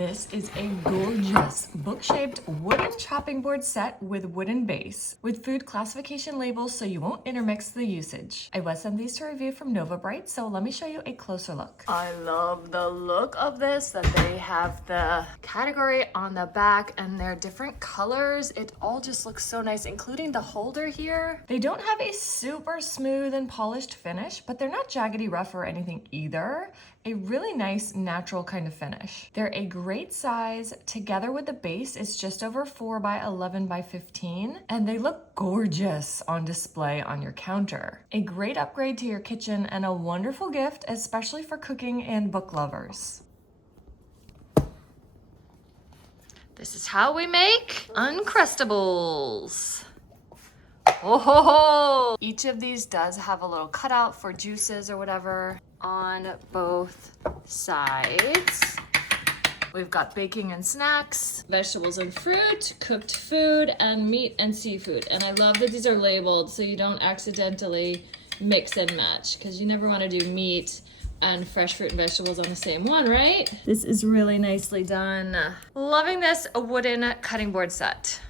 This is a gorgeous book-shaped wooden chopping board set with wooden base, with food classification labels so you won't intermix the usage. I was sent these to review from Novabright, so let me show you a closer look. I love the look of this, that they have the category on the back and they're different colors. It all just looks so nice, including the holder here. They don't have a super smooth and polished finish, but they're not jaggedy rough or anything either. A really nice natural kind of finish. They're a great size. Together with the base, it's just over 4 by 11 by 15, and they look gorgeous on display on your counter. A great upgrade to your kitchen and a wonderful gift, especially for cooking and book lovers. This is how we make Uncrustables. Oh ho ho! Each of these does have a little cutout for juices or whatever on both sides. We've got baking and snacks, vegetables and fruit, cooked food, and meat and seafood. And I love that these are labeled so you don't accidentally mix and match, because you never want to do meat and fresh fruit and vegetables on the same one, right? This is really nicely done. Loving this wooden cutting board set.